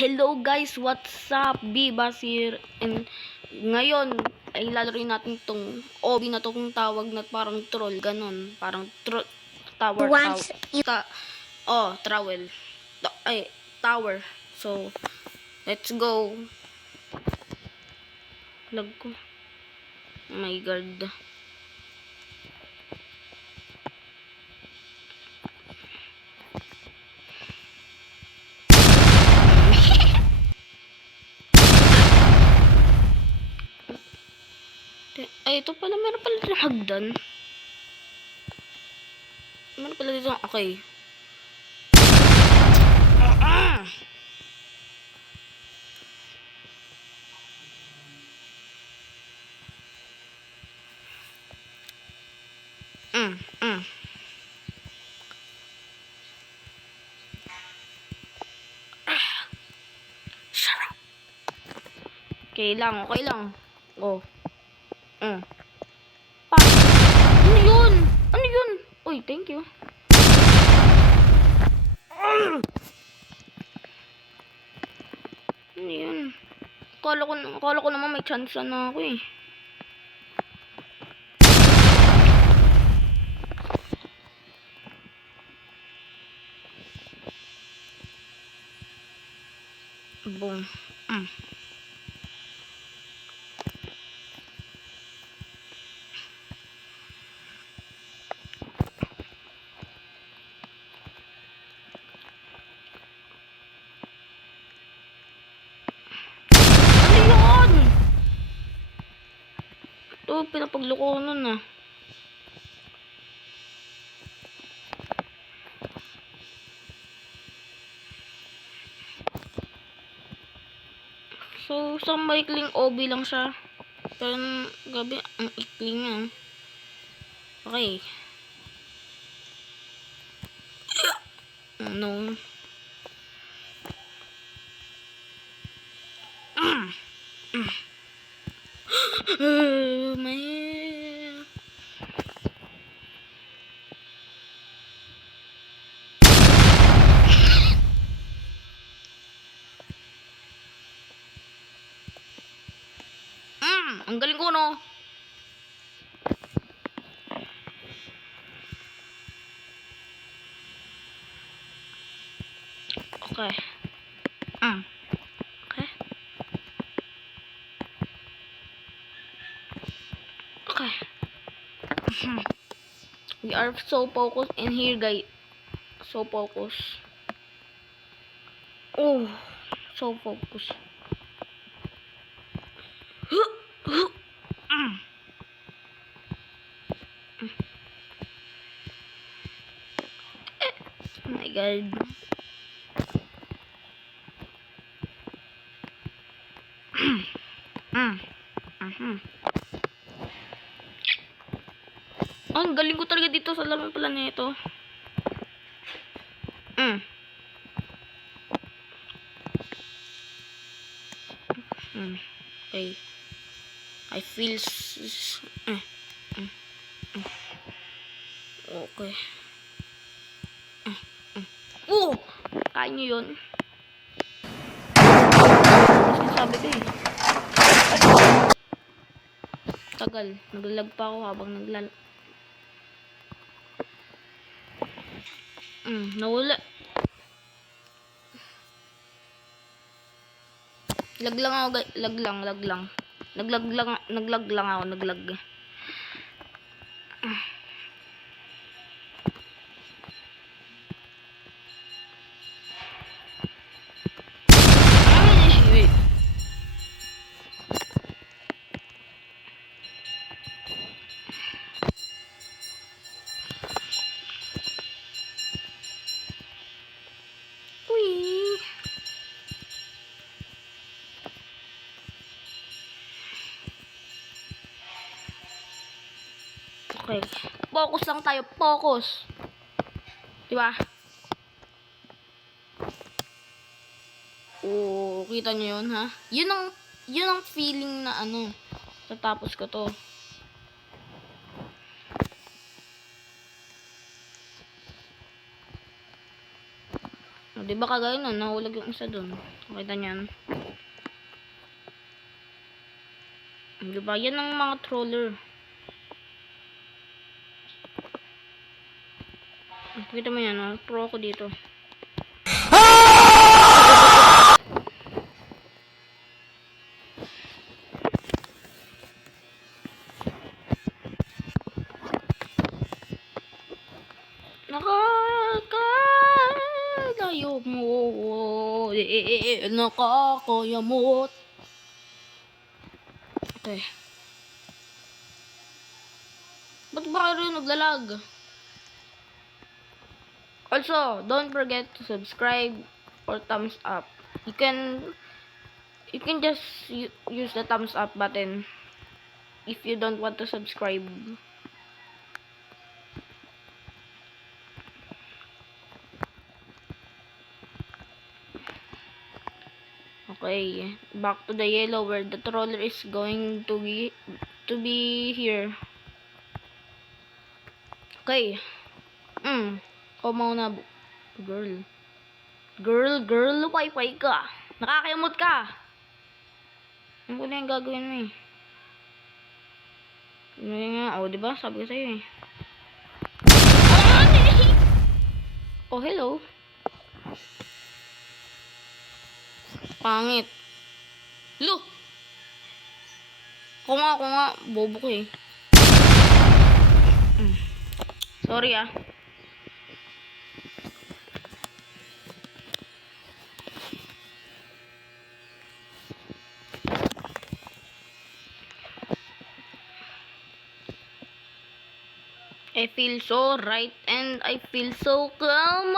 Hello guys, what's up? Bibas here. And ngayon ay lalaroin natin tong OB na to kung tawag na parang troll, ganon. Parang tower. Trowel. Tower. So, let's go. Lag ko. Oh my god. Ay, ito pala, meron pala dito hagdan. Meron pala dito, okay. Okay lang. Oh. Ano yun? Uy, thank you. Ano yun? Akala ko naman may chance na ako eh. Boom. Ito, pinapagloko nun ah. So, sa maikling OB lang siya. Pero, gabi, ang ikling niya. Okay. No. Man. Ang galing ko, no? Okay. Okay. Okay. We are so focused in here, guys. So focused. Oh, so focused. Oh my god. Ang galing ko talaga dito sa lamang pala nito. Okay. I feel okay. Oh! Kaya nyo yun. Sabi ko eh. Tagal. Naglalag pa ako habang nawala. Lag lang ako, guys. Lag lang. Naglag lang ako. Okay. Focus lang tayo. Focus. Diba? Oh, kita nyo yun, ha? Yun ang feeling na ano. Tatapos ko to. di ba kagaya nun, nahulog yung isa dun. Nakita niyan. Di ba? Yan ang mga troller. Kita mo yan, oh. Pro ako dito. Nakakalayo mo, nakakayamot. Okay. Ba't ba kayo naglalag? Also, don't forget to subscribe or thumbs up. You can just use the thumbs up button if you don't want to subscribe. Okay, back to the yellow where the troller is going to be here. Okay. Kumaw na, girl. Girl, lupai-pai ka. Nakakayamot ka. Ano na yung gagawin mo eh? Ano nga, diba? Sabi ko sa'yo eh. Oh, hello. Pangit. Look! Ako nga, bobo ko eh. Sorry ah. I feel so right and I feel so calm.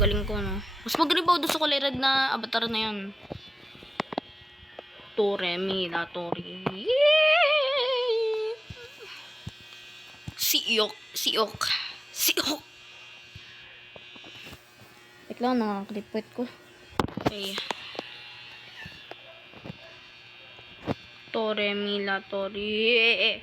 Galing ko, no? Mas magaling pa doon sa kulay red na avatar na yun. Toremi, la Tori. Siok. Wait lang, nakaklipwet ko. Okay. Toremi, la Tori.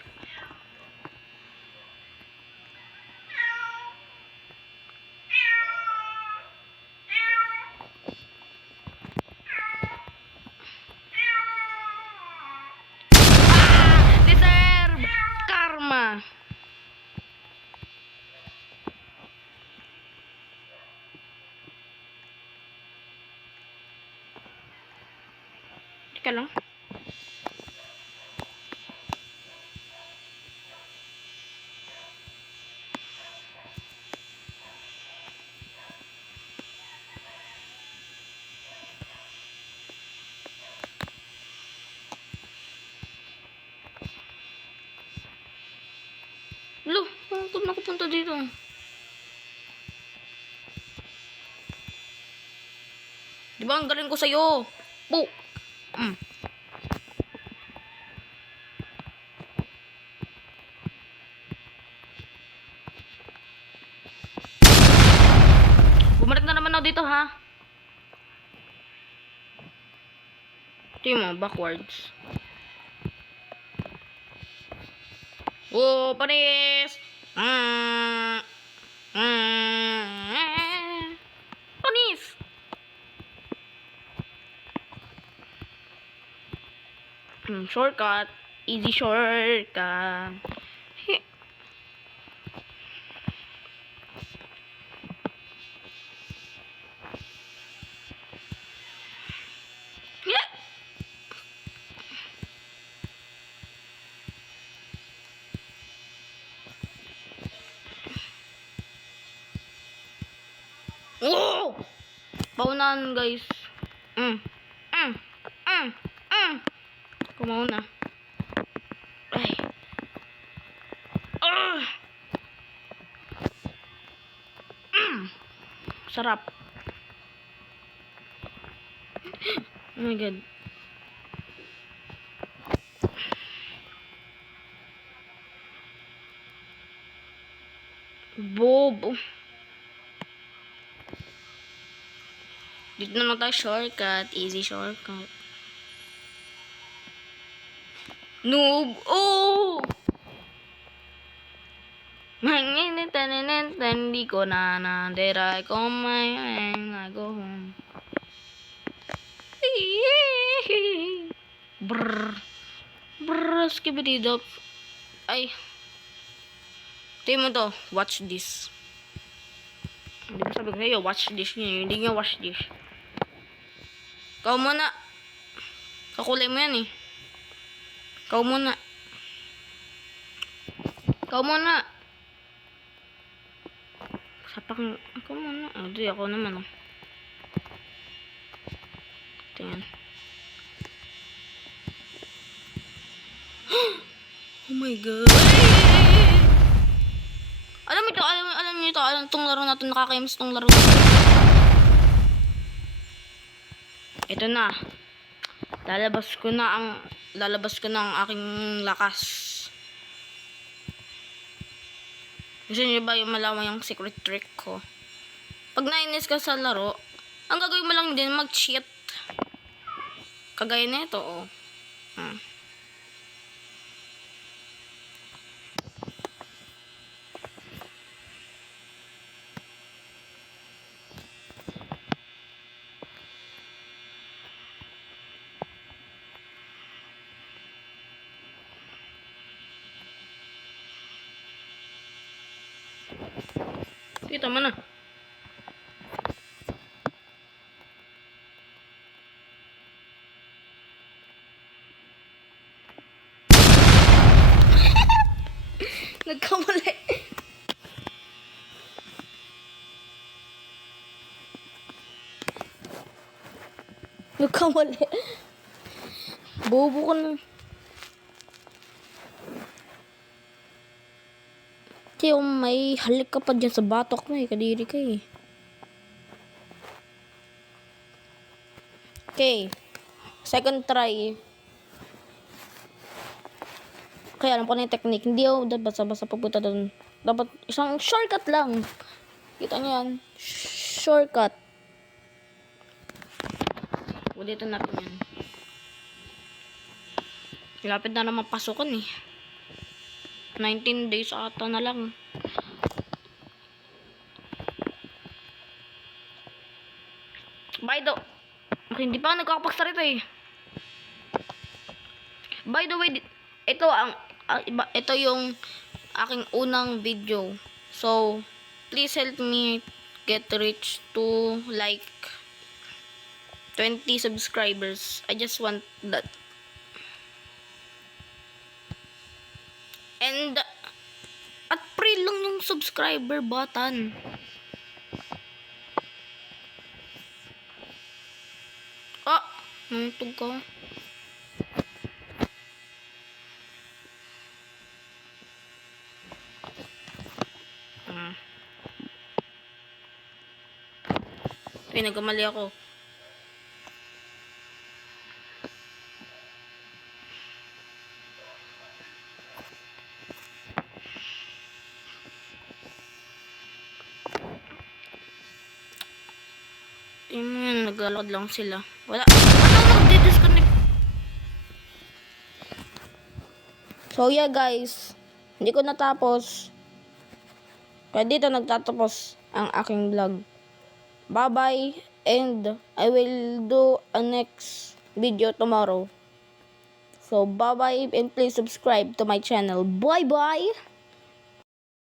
Deserve karma. Teka lang. Lo, kung nakupunta dito. Diba ang galing ko sa'yo? Po. Bumalik na naman ako dito, ha? Ito mo, backwards. Oh, panis! Panis! Shortcut. Easy shortcut. Oh! Paunahan, guys. Kumauna. Ay. Sarap. Oh my god. Bobo. Dito naman tayo shortcut. Easy shortcut. Noob! Oh! Hindi ko na there I come I go home. Brr. Brr, skibididop. Ay. Tingnan mo to. Watch this. Hindi ba sabi ko sa'yo, watch this niya. Hindi niya watch this. Ikaw muna. Kakulay mo yan eh. Ikaw muna. Ikaw muna. Sapang, ako muna. Di, ako naman oh. Tingnan. Oh my God. Alam mo ito, alam niyo ito, itong laro na ito, nakakaimis itong laro. Ito na. Lalabas ko na ang aking lakas. Gusto niyo ba yung malaman yung secret trick ko? Pag nainis ka sa laro, ang gagawin mo lang din, mag-cheat. Kagaya na ito, oh. Kita mo na. Nagkamali. Nagkamali. Bobo ko na. Tiyo, may halik ka pa dyan sa batok mo eh. Kadiri ka eh. Okay. Second try. Kaya alam ko na yung technique. Hindi ako dapat basa-basa papunta doon. Dapat isang shortcut lang. Kita niyo yan. Shortcut. Ulitin natin yan. Lapit na naman pasukan eh. 19 days ata na lang. Okay, hindi pa nagkakapagsalita eh. By the way, ito yung aking unang video. So, please help me get rich to like 20 subscribers. I just want that. And at free lang yung subscriber button. Ah, nangtog ka. Ay, nagkamali ako. Naglalakad lang sila. Wala. Nagdi-disconnect. So yeah guys, hindi ko natapos. Kaya dito nagtatapos ang aking vlog. Bye bye, and I will do a next video tomorrow. So bye bye, and please subscribe to my channel. Bye bye.